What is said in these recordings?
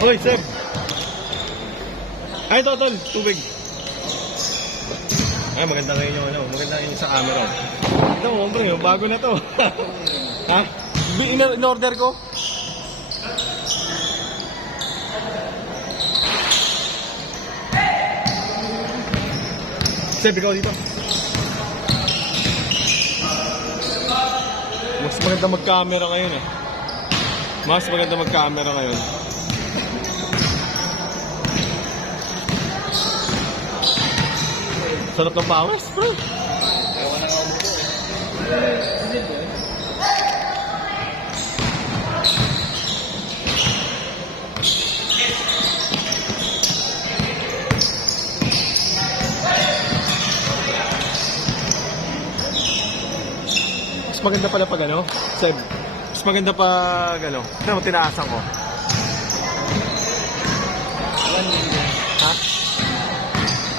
Hoy, Seb. Ay, tol, tubig. Ay, maganda ngayon yung ano, maganda yung sa camera. Ito, hombre, bago na to. Ha? In-order ko. Seb, ikaw dito. Mas maganda mag-camera ngayon eh. Mas maganda mag-camera ngayon. Sarap ng pawis, bro. Mas maganda pala pag ano, Seb. Mas maganda pag ano. Ito mo, tinaasan ko. Ha?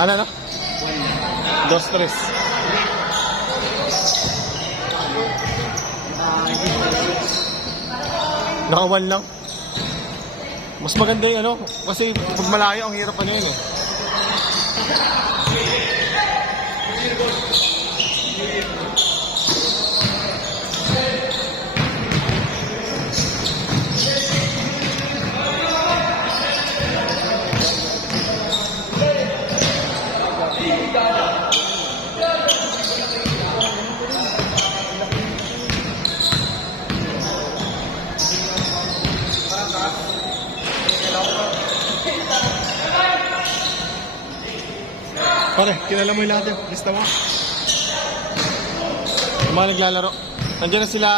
Ano na? 2-3. Naka 1 lang. Mas maganda yung ano, kasi pag malayo ang hirap ano yun eh. Pare, kilala mo yung lahat yan. Lista mo. Yung mga naglalaro. Nandiyan na sila,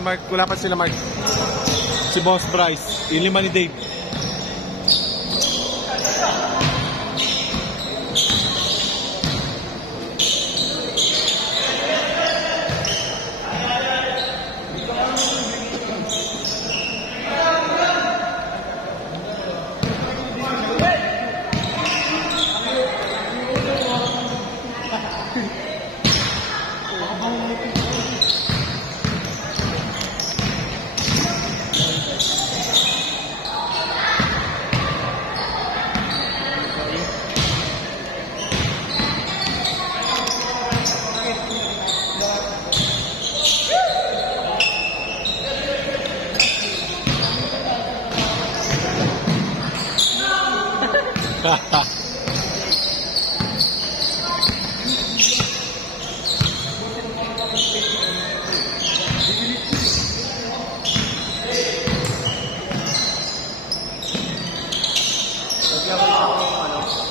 Mark. Wala pa sila, Mark. Si Boss Bryce. Yung 5 ni Dave.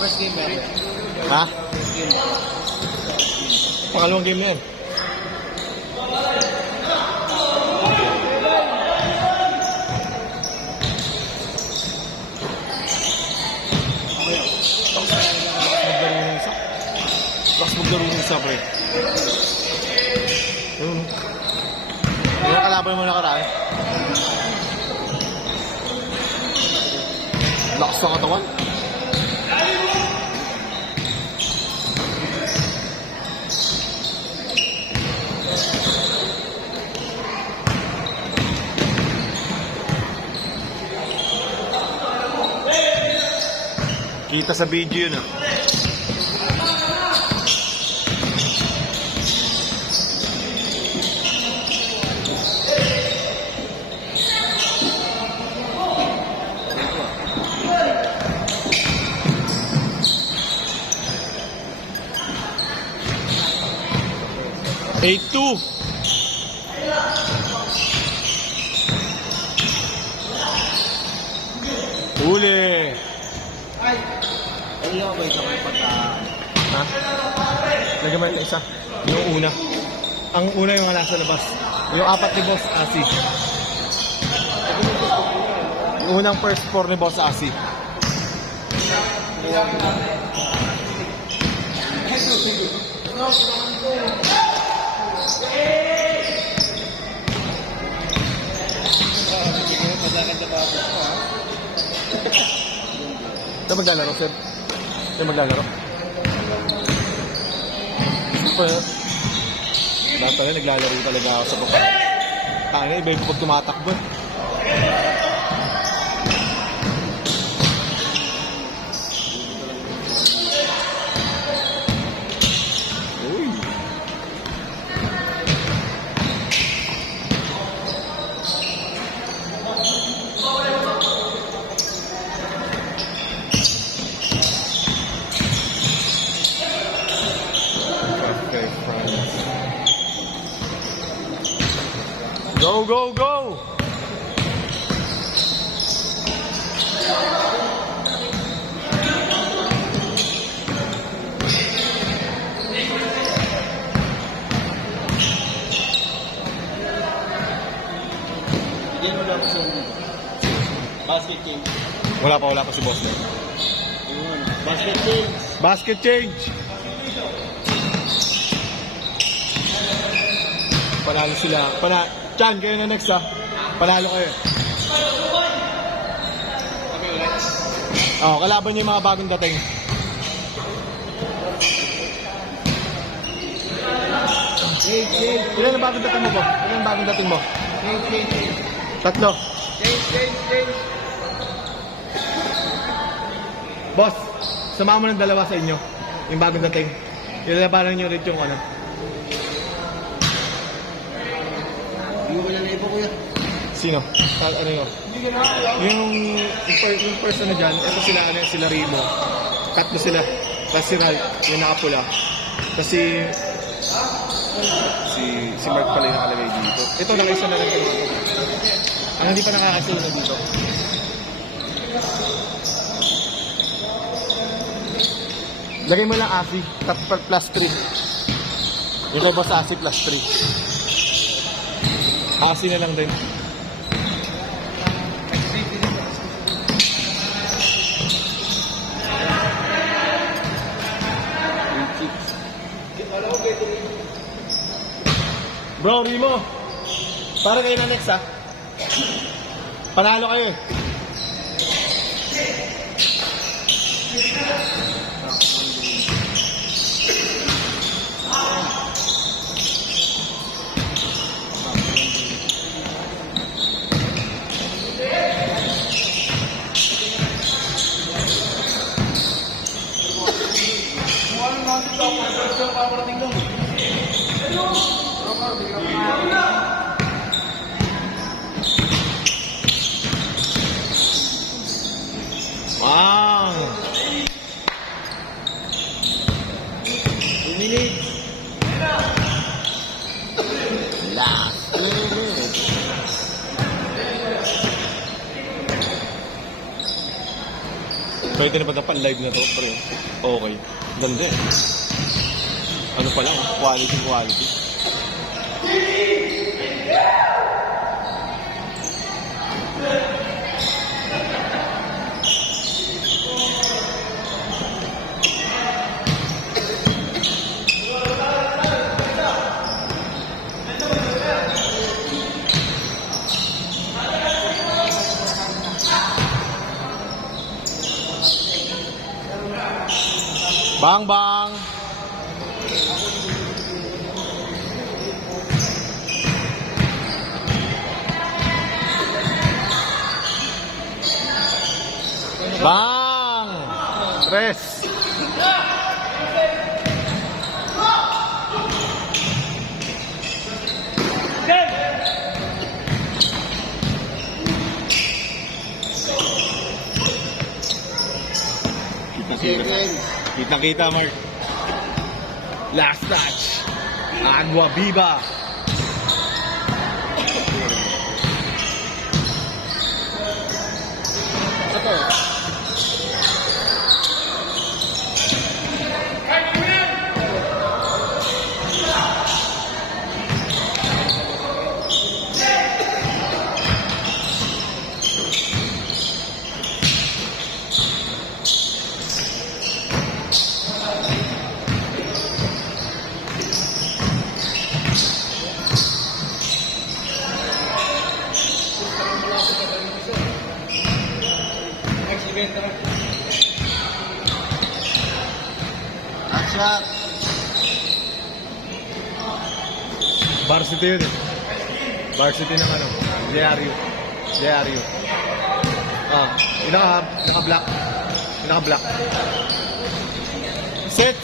First game ba? Ha? First game. Pangalawang game na yan. Lakas maglaro ng isa, pre. Ayun. Yung kalaban mo nakaraan. Lakas ng katawan. Kita sa video yun ah. Eight-2. Huli. Ay! Ay, ako ba ito kung pagka... Ha? Nagaman na isa. Yung una. Ang una yung nasa labas. Yung 4 ni Boss Asi. Yung unang first 4 ni Boss Asi. Ito maglalaro, Seb. Ito maglalaro. Dahil pala naglalaro talaga ako sa baba. Tangin, iba yung pag tumatakbo. Go, go, go! Yan mo lang sa basket change. Wala pa si boss. Yun. Basket change. Basket change! Panalo sila. Chan, kayo na next ha. Panalo kayo. Oh, kalaban niyo yung mga bagong dating. Change, change. Ilan ang bagong dating mo po? Ilan ang bagong dating mo? Change, change, change. 3. Change, change, change. Boss, samahan mo ng dalawa sa inyo. Yung bagong dating. Ilalabanan niyo ulit yung ano. Hindi ko na naipo, kuya. Sino? Ano yun? Yung person na dyan, ito sila, sila Rimo. 3 sila. Tapos si Ralph, yung nakapula. Tapos si Mark pala yung nakalagay dito. Ito, nakaisa na lang kayo. Ang hindi pa nakakasunod dito. Lagay mo lang ASI, plus 3. Ito ba sa ASI plus 3? ASI na lang din. Bro, Rimo. Para kayo na next ha. Panalo kayo eh. Wow! 2 minutes. Last 2 minutes. Pwede na ba na pan-live na to? Pero okay. Ganda eh. Ano pa lang, quality. Bang bang. Bang. 3. Kita, Mark. Last touch. Agua Viva. Ito. Shot. Varsity yun eh. Varsity ng ano? JRU. Naka-black. Set.